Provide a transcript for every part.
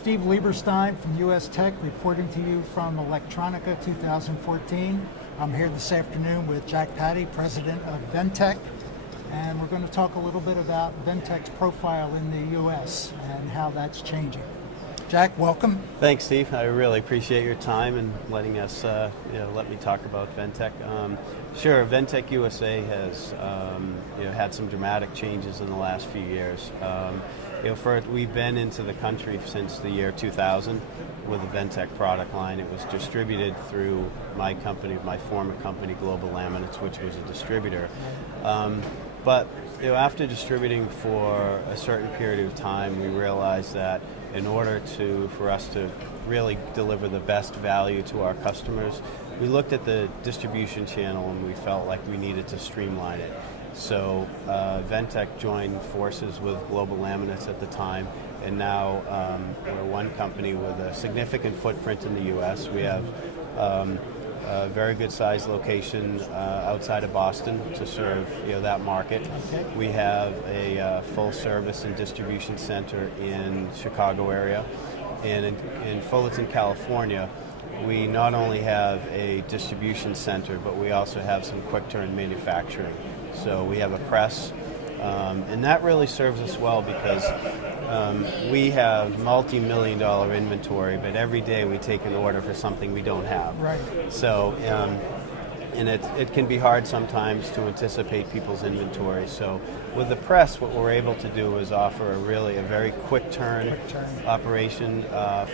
Steve Lieberstein from U.S.A reporting to you from Electronica 2014. I'm here this afternoon with Jack Pattie, president of Ventec, and we're going to talk a little bit about Ventec's profile in the U.S. and how that's changing. Jack, welcome. Thanks, Steve. I really appreciate your time and letting us, let me talk about Ventec. Sure, Ventec U.S.A has, had some dramatic changes in the last few years. We've been into the country since the year 2000 with the Ventec product line. It was distributed through my company, my former company, Global Laminates, which was a distributor. But after distributing for a certain period of time, we realized that in order for us to really deliver the best value to our customers, we looked at the distribution channel and we felt like we needed to streamline it. So Ventec joined forces with Global Laminates at the time, and now we're one company with a significant footprint in the U.S. We have a very good sized location outside of Boston to serve that market. Okay. We have a full service and distribution center in Chicago area, and in Fullerton, California, we not only have a distribution center, but we also have some quick turn manufacturing. So we have a press, and that really serves us well because we have multi-million-dollar inventory, but every day we take an order for something we don't have. Right. So, and it can be hard sometimes to anticipate people's inventory. So with the press, what we're able to do is offer a very quick turn operation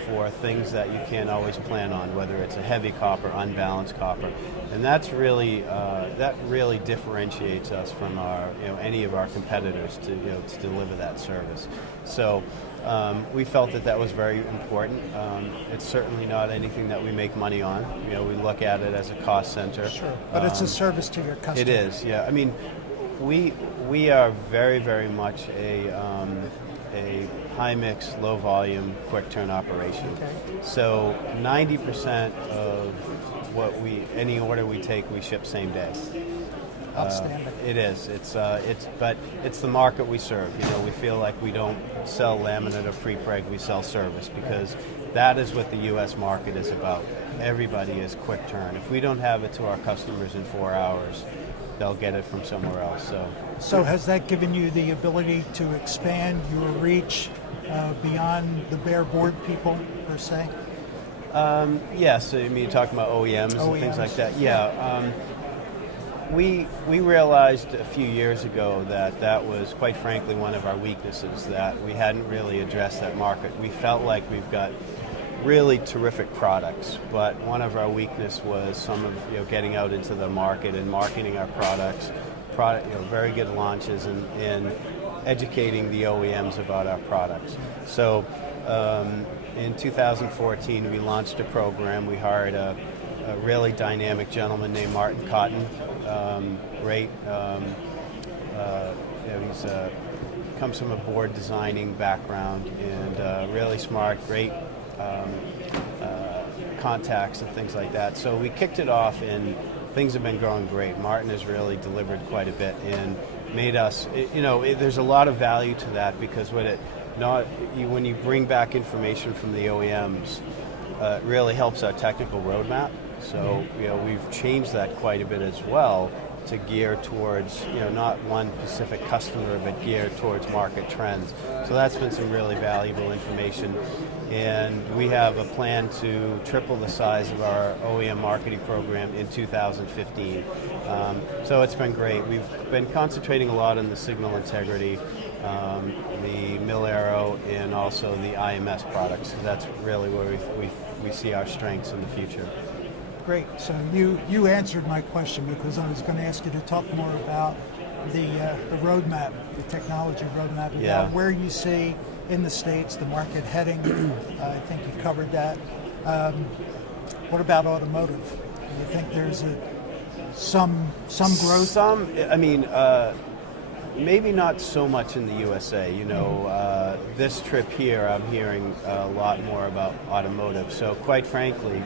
for things that you can't always plan on, whether it's a heavy copper, unbalanced copper. And that's really, that really differentiates us from any of our competitors to deliver that service. So we felt that was very important. It's certainly not anything that we make money on. We look at it as a cost center. Sure, but it's a service to your customer. It is, yeah. I mean, we are very, very much a high mix, low volume, quick turn operation. Okay. So 90% of any order we take, we ship same day. Outstanding. It is. But it's the market we serve. We feel like we don't sell laminate or pre-preg. We sell service because that is what the U.S. market is about. Everybody is quick turn. If we don't have it to our customers in 4 hours, they'll get it from somewhere else. So has that given you the ability to expand your reach beyond the bare board people per se? Yes. I mean, you're talking about OEMs and things like that. Yeah. We realized a few years ago that was, quite frankly, one of our weaknesses, that we hadn't really addressed that market. We felt like we've got really terrific products, but one of our weakness was some of getting out into the market and marketing our products, very good launches, and educating the OEMs about our products. So in 2014, we launched a program. We hired a really dynamic gentleman named Martin Cotton. Great. He's comes from a board designing background and really smart, great contacts and things like that. So we kicked it off, and things have been growing great. Martin has really delivered quite a bit and made us. There's a lot of value to that because when you bring back information from the OEMs, it really helps our technical roadmap. So we've changed that quite a bit as well to gear towards not one specific customer, but gear towards market trends. So that's been some really valuable information, and we have a plan to triple the size of our OEM marketing program in 2015. So it's been great. We've been concentrating a lot on the signal integrity, the mil-aero, and also the IMS products. So that's really where we see our strengths in the future. Great. So you answered my question, because I was going to ask you to talk more about the roadmap, the technology roadmap, about where you see in the States the market heading. I think you covered that. What about automotive? Do you think there's some growth? Maybe not so much in the U.S.A. This trip here, I'm hearing a lot more about automotive. So quite frankly,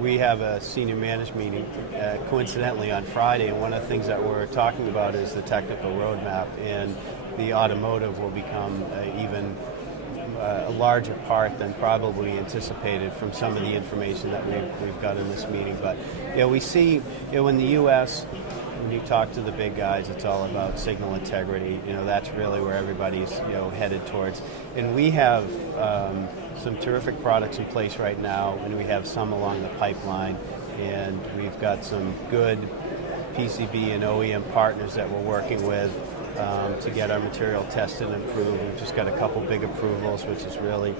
we have a senior management meeting coincidentally on Friday, and one of the things that we're talking about is the technical roadmap, and the automotive will become even a larger part than probably anticipated from some of the information that we've got in this meeting. But we see in the U.S. when you talk to the big guys, it's all about signal integrity. That's really where everybody's headed towards. And we have some terrific products in place right now, and we have some along the pipeline. And we've got some good PCB and OEM partners that we're working with to get our material tested and approved. We've just got a couple big approvals, which is really,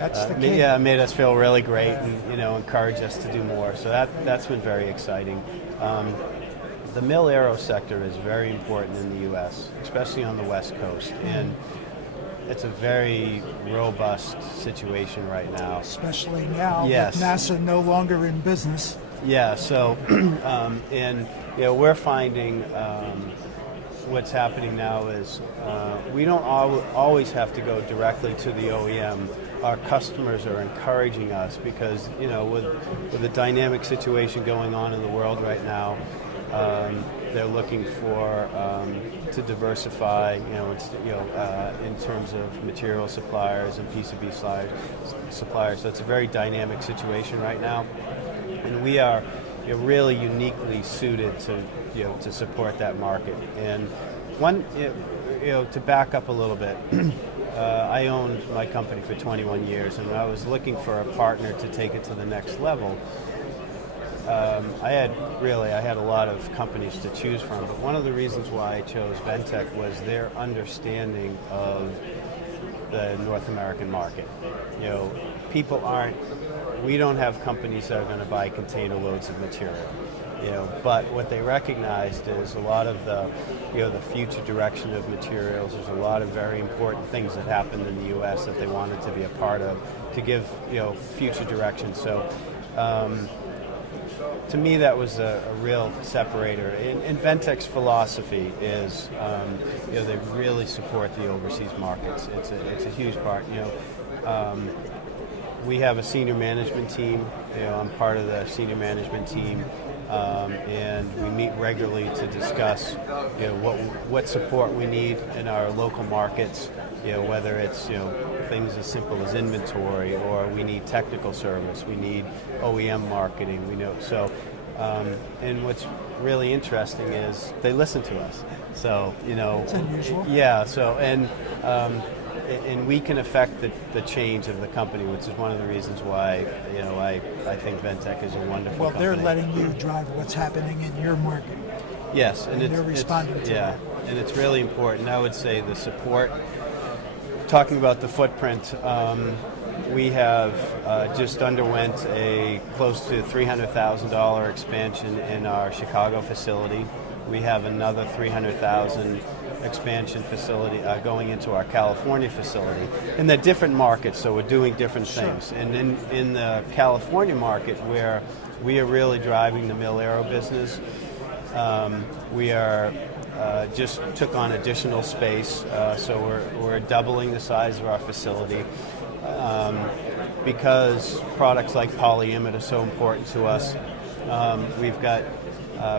that's the key. Made us feel really great and encourage us to do more. So that's been very exciting. The mil-aero sector is very important in the U.S., especially on the West Coast, and it's a very robust situation right now. Especially now, yes. With NASA no longer in business. Yeah, so, and we're finding what's happening now is we don't always have to go directly to the OEM. Our customers are encouraging us because, with the dynamic situation going on in the world right now, they're looking for to diversify, in terms of material suppliers and PCB suppliers. So it's a very dynamic situation right now, and we are really uniquely suited to support that market. And to back up a little bit, I owned my company for 21 years, and I was looking for a partner to take it to the next level. I had a lot of companies to choose from, but one of the reasons why I chose Ventec was their understanding of the North American market. We don't have companies that are going to buy container loads of material. But what they recognized is a lot of the future direction of materials. There's a lot of very important things that happened in the U.S. that they wanted to be a part of to give future direction. So. To me, that was a real separator. And Ventec's philosophy is, they really support the overseas markets. It's a huge part. We have a senior management team. I'm part of the senior management team, and we meet regularly to discuss, what support we need in our local markets. Whether it's things as simple as inventory, or we need technical service, we need OEM marketing. So. And what's really interesting is they listen to us. So it's unusual. Yeah. So and we can affect the change of the company, which is one of the reasons why I think Ventec is a wonderful. Well, company. they're letting you drive what's happening in your market. Yes, and they're responding to that. And it's really important. I would say the support. Talking about the footprint, we have just underwent a close to $300,000 expansion in our Chicago facility. We have another $300,000 expansion facility going into our California facility. And they're different markets, so we're doing different things. And in the California market, where we are really driving the mil-aero business, we are just took on additional space, so we're doubling the size of our facility because products like polyimide are so important to us. We've got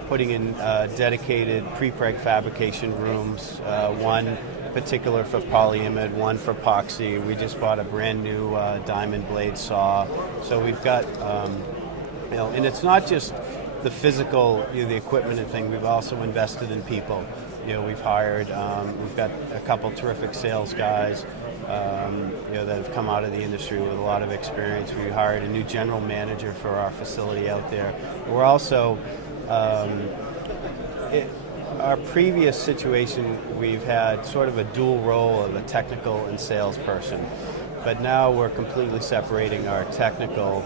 putting in dedicated pre-preg fabrication rooms, one particular for polyimide, one for epoxy. We just bought a brand new diamond blade saw. So we've got, and it's not just the physical, the equipment and thing. We've also invested in people. We've hired, we've got a couple terrific sales guys, that have come out of the industry with a lot of experience. We hired a new general manager for our facility out there. We're also, our previous situation, we've had sort of a dual role of a technical and salesperson. But now we're completely separating our technical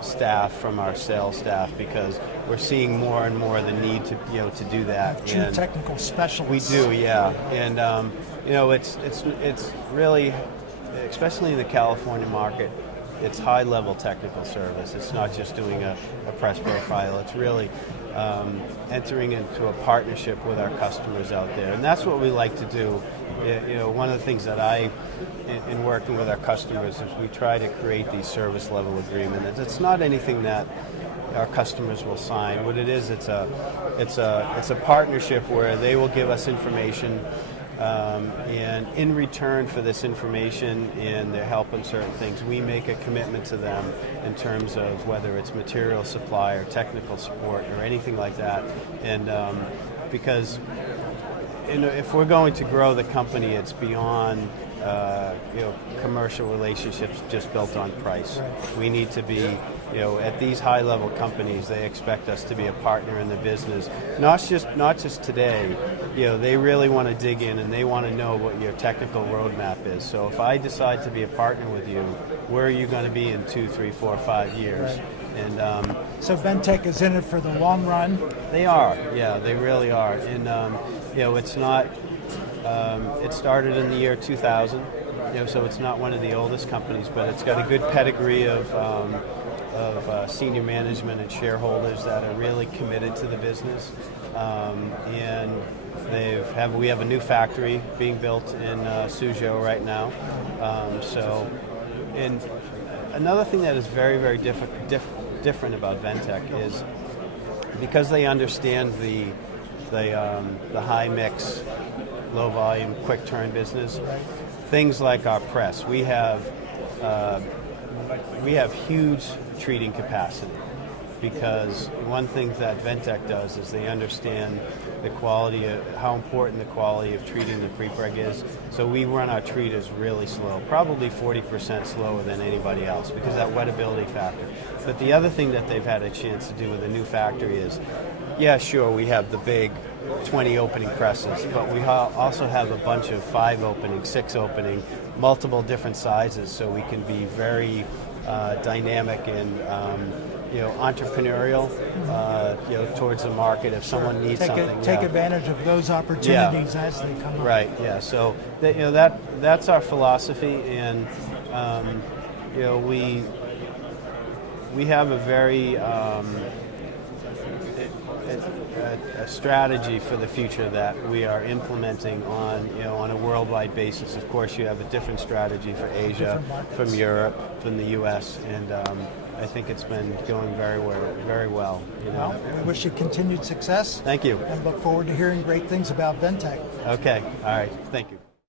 staff from our sales staff because we're seeing more and more the need to do that. True technical specialists. We do, yeah, and it's really, especially in the California market, it's high-level technical service. It's not just doing a press profile. It's really entering into a partnership with our customers out there, and that's what we like to do. One of the things that in working with our customers, is we try to create these service level agreements. It's not anything that our customers will sign. What it is, it's a partnership where they will give us information And in return for this information and their help in certain things, we make a commitment to them in terms of whether it's material supply or technical support or anything like that. And because if we're going to grow the company, it's beyond commercial relationships just built on price. We need to be, at these high-level companies, they expect us to be a partner in the business. Not just today. They really want to dig in and they want to know what your technical roadmap is. So if I decide to be a partner with you, where are you going to be in 2, 3, 4, 5 years? Right. And so Ventec is in it for the long run? They are, yeah, they really are. And it's not. It started in the year 2000, so it's not one of the oldest companies, but it's got a good pedigree of senior management and shareholders that are really committed to the business. And we have a new factory being built in Suzhou right now. And another thing that is very, very different about Ventec is because they understand the high mix, low volume, quick turn business. Things like our press, we have huge treating capacity, because one thing that Ventec does is they understand the quality of how important the quality of treating the prepreg is. So we run our treaters really slow, probably 40% slower than anybody else, because of that wettability factor. But the other thing that they've had a chance to do with the new factory is, yeah, sure, we have the big 20 opening presses, but we also have a bunch of 5 opening, 6 opening, multiple different sizes, so we can be very dynamic and entrepreneurial towards the market. If someone needs something, take advantage of those opportunities as they come up. Right. Yeah. So that's our philosophy, and we have a very a strategy for the future that we are implementing on a worldwide basis. Of course, you have a different strategy for Asia, from Europe, from the U.S., and I think it's been going very well. Well, we wish you continued success. Thank you. And look forward to hearing great things about Ventec. Okay. All right. Thank you.